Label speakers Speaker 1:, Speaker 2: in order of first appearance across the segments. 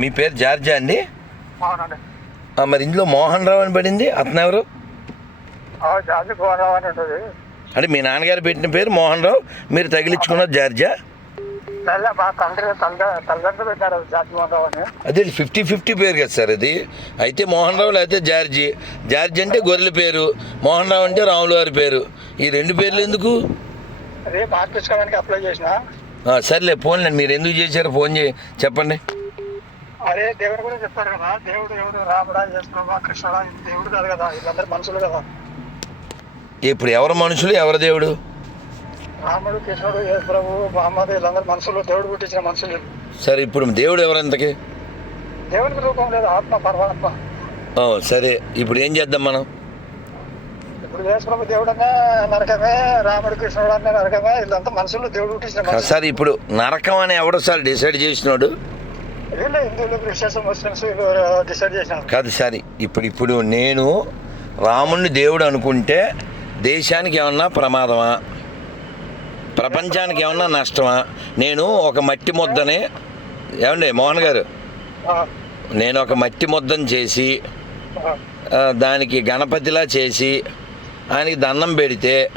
Speaker 1: మీ పేరు జార్జా అండి? మరి ఇందులో మోహన్ రావు అని పడింది. అతను ఎవరు? అంటే మీ నాన్నగారు పెట్టిన పేరు మోహన్ రావు. మీరు తగిలించుకున్న జార్జా? అదే ఫిఫ్టీ ఫిఫ్టీ పేరు కదా సార్ అది. అయితే మోహన్ రావు లేకపోతే జార్జి. జార్జి అంటే గొర్రెల పేరు. మోహన్ రావు అంటే రాములు వారి పేరు. ఈ రెండు పేర్లు ఎందుకు?
Speaker 2: అప్లై చేసిన.
Speaker 1: సర్లే ఫోన్ మీరు ఎందుకు చేశారు ఫోన్ చేయి. చెప్పండి.
Speaker 2: అదే దేవుడు కూడా చెప్తారు కదా దేవుడు ఎవరు రాముడా యేసుప్రభా కృష్ణుడా ఇది దేవుడు కాదు కదా వీళ్ళందరూ మనుషులు కదా.
Speaker 1: ఇప్పుడు ఎవరు మనుషులు ఎవరు దేవుడు?
Speaker 2: రాముడు కృష్ణుడు యేసు ప్రభు మహమ్మద్ వీళ్ళందరూ మనుషులు దేవుడు పుట్టించిన మనుషులు.
Speaker 1: సరే ఇప్పుడు దేవుడు ఎవరు ఇంతకి?
Speaker 2: దేవునికి రూపం లేదు ఆత్మ పరమాత్మ.
Speaker 1: సరే ఇప్పుడు ఏం చేద్దాం మనం?
Speaker 2: ఇప్పుడు యేసు ప్రభు దేవుడు అనే నరకమే రాముడు కృష్ణుడు అనే నరకమే వీళ్ళంతా మనుషులు దేవుడు పుట్టించిన
Speaker 1: సార్ ఇప్పుడు నరకం అని ఎవడు సార్ డిసైడ్ చేసినాడు? కాదు సార్ ఇప్పుడు ఇప్పుడు నేను రాముణ్ణి దేవుడు అనుకుంటే దేశానికి ఏమన్నా ప్రమాదమా? ప్రపంచానికి ఏమన్నా నష్టమా? నేను ఒక మట్టి ముద్దని ఏమండి మోహన్ గారు? నేను ఒక మట్టి ముద్దను చేసి దానికి గణపతిలా చేసి ఆయనకి దండం పెడితే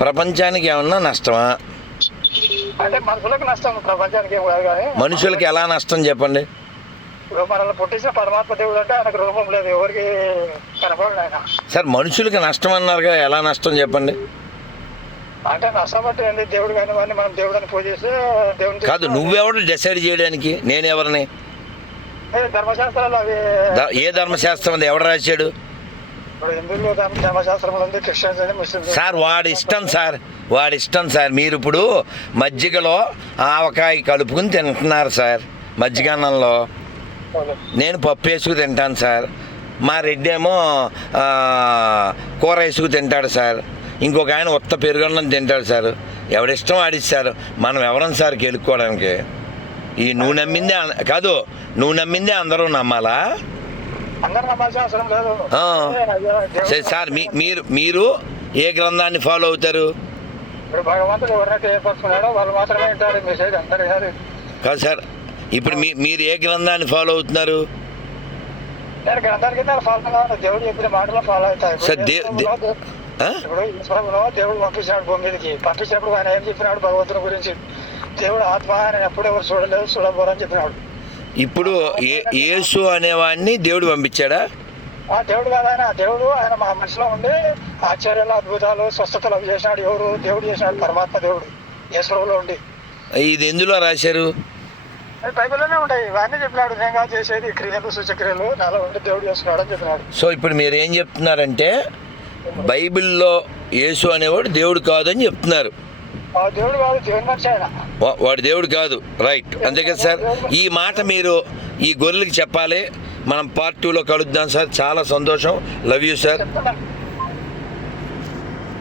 Speaker 1: ప్రపంచానికి ఏమన్నా నష్టమా?
Speaker 2: అంటే మనుషులకు నష్టం ప్రపంచానికి ఏం కాదు కానీ.
Speaker 1: మనుషులకి ఎలా నష్టం చెప్పండి?
Speaker 2: ఇప్పుడు మనల్ని పుట్టించిన పరమాత్మ దేవుడు అంటే ఆయనకు రూపం లేదు ఎవరికి కనపడడు ఆయన.
Speaker 1: సార్ మనుషులకి నష్టం అన్నారుగా ఎలా నష్టం చెప్పండి?
Speaker 2: అంటే నష్టం అంటే ఏంది? దేవుడు కానీ వాడిని మనం దేవుడు అని పూజిస్తే దేవుని
Speaker 1: కాదు నువ్వెవడు డిసైడ్ చేయడానికి? నేనెవరిని?
Speaker 2: ఏ ధర్మశాస్త్రాలు అవి.
Speaker 1: ఏ ధర్మశాస్త్రం అది ఎవడు రాశాడు? సార్ వాడి ఇష్టం సార్ వాడి ఇష్టం సార్. మీరు ఇప్పుడు మజ్జిగలో ఆవకాయ కలుపుకుని తింటున్నారు సార్ మజ్జిగన్నంలో. నేను పప్పు వేసుకు తింటాను సార్. మా రెడ్డి ఏమో కూర వేసుకు తింటాడు సార్. ఇంకొక ఆయన ఉత్త పెరుగన్నం తింటాడు సార్. ఎవడిష్టం ఆడిస్తారు మనం ఎవరం సార్ గెలుక్కోవడానికి ఈ నువ్వు నమ్మిందే అన్- కాదు నువ్వు నమ్మిందే అందరూ నమ్మాలా? సరే సార్ మీ మీరు మీరు ఏ గ్రంథాన్ని ఫాలో అవుతారు? కాదు సార్ ఇప్పుడు మీ మీరు ఏ గ్రంథాన్ని ఫాలో అవుతున్నారు?
Speaker 2: దేవుడు దేవుడు పంపించాడు భూమి మీదకి. పంపించినప్పుడు ఆయన ఏం చెప్పినాడు? భగవంతుని గురించి. దేవుడు ఆత్మ ఆయన ఎప్పుడు ఎవరు చూడలేదు చూడబోరని చెప్పినాడు.
Speaker 1: ఇప్పుడు యేసు అనేవాడిని దేవుడు పంపించాడా?
Speaker 2: ఆ దేవుడు కాదు ఆయన. దేవుడు ఆయన మా మనసులో ఉండి ఆశ్చర్యాలు అద్భుతాలు స్వస్థతలు అవి చేసినాడు ఎవరు? దేవుడు చేసినాడు పరమాత్మ దేవుడు. ఈశ్వరంలో ఉండి.
Speaker 1: ఇది ఎందులో రాశారు?
Speaker 2: బైబిల్లోనే ఉంటాయి. ఇవన్నీ చెప్పినాడు. నేను చేసేది క్రియలు సూచక్రియలు నాలో ఉండి దేవుడు చేస్తున్నాడు అని చెప్పినాడు.
Speaker 1: సో ఇప్పుడు మీరు ఏం చెప్తున్నారంటే బైబిల్లో యేసు అనేవాడు దేవుడు కాదని చెప్తున్నారు. వాడు దేవుడు కాదు. రైట్ అంతే కదా సార్ ఈ మాట మీరు ఈ గొర్రెలకి చెప్పాలి. మనం పార్ట్ టూలో కలుద్దాం సార్. చాలా సంతోషం. Love you sir